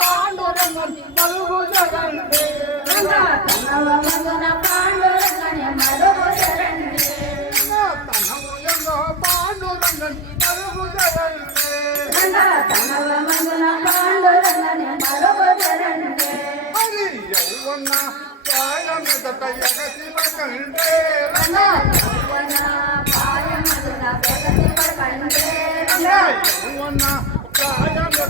పాండురంగని మరుగు జగండి కన్నవలంగన పాండురంగని మరుగు జగండి కన్నవలంగన పాండురంగని పడకండి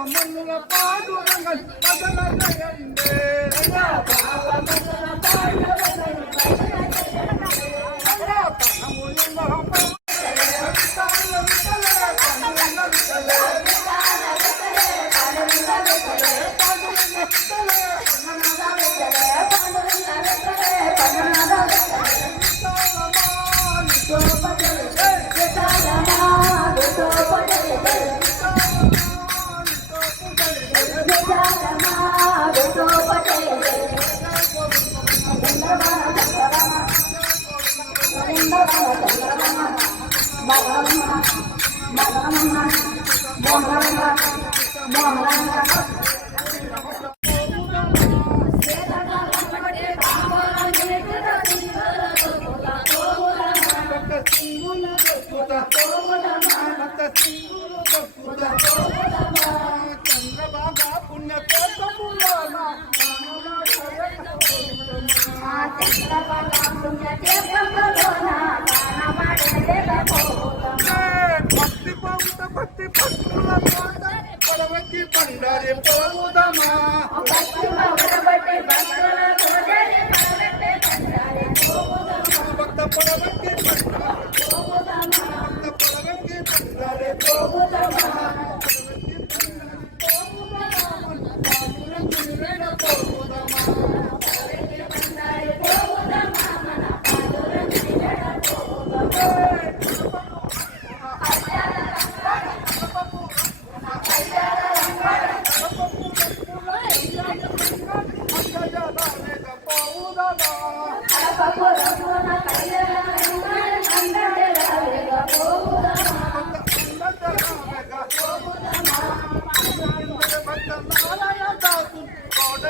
పావమన్న పాడురంగ పదన గండే అయ్యా పావమన్న పాడురంగ పడవకి పండరి పోవుదమా భక్త పడవకి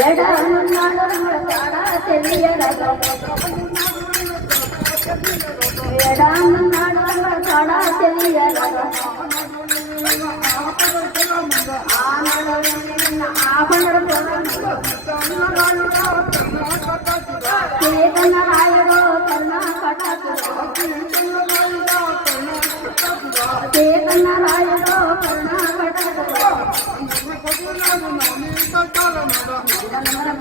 ఎడనున్నాడు రంగ తాడా తెలియరసం ఎడనున్నాడు రంగ తాడా తెలియరసం ఆనడు రాయుడు కరుణ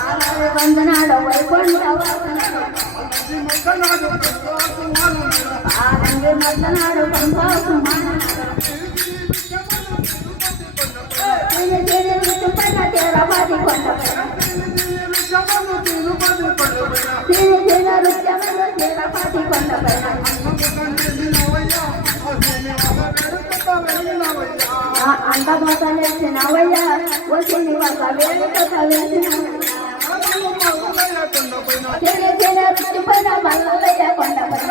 ఆరాధే బంధనాడు వైకుంఠ వాసనాడు ఆనంది మద్దనాడు సంసాసుమారనాడు తిని తిని రుచిపైన తీరబాది కొండపైన తిని తిని రుచ్యమైన తీరబాది కొండపైన ఆ అండబోత వేసినవయ్యా వచ్చి నివాస వేడుక వేసినవయ్యా తిని తిని రుచిపైన మల్లయ్య కొండపైన.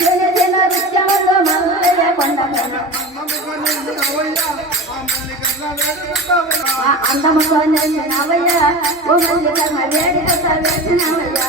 తిని తిని రుచ్యమైన మల్లయ్య కొండపైన. ఆ అందముతో నేసినవయ్యా ఓ మల్లికమ్మ వేడుక వేసినవయ్యా.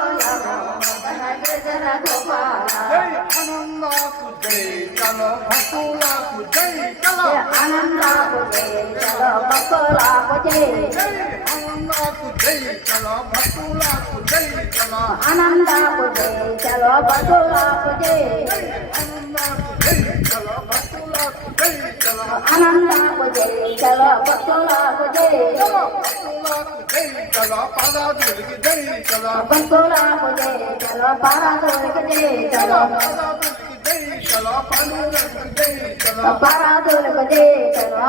జై చలో భక్తులకు జై చలో ఆనందాకు జయ చలో భక్తులకు జై ఆనందాకు జై చలో భక్తులకు జై చలో ఆనందాకు జయ చలో భక్తులకు జయ ఆనందాకు జై చలో భక్తులకు జై చలో ఆనందాకు జయ చలో భక్తులకు జై చలో జై చలో పాదాదులకి జై చలో జై చలో జై చలో భక్తులకు జై చలో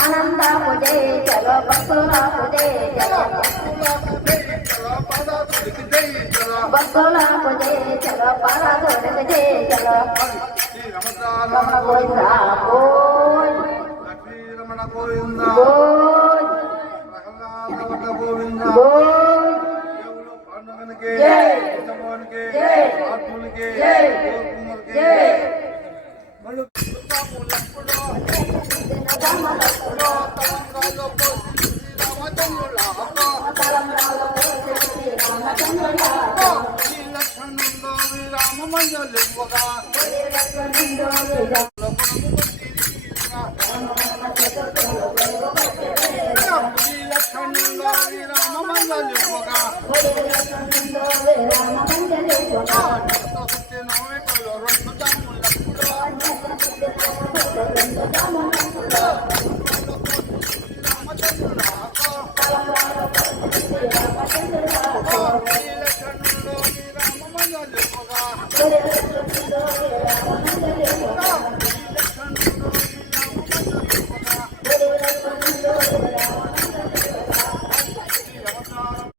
ఆనందాకు చలో భక్తులకు చలో భక్తులకు జయ చలో శ్రీ రమణ గోవింద. గోవింద గోవింద ఆత్మునికి జై. గోకుములకి జై. మళ్ళు దుర్గాములప్పుడు తలంబ్రాలో పోసి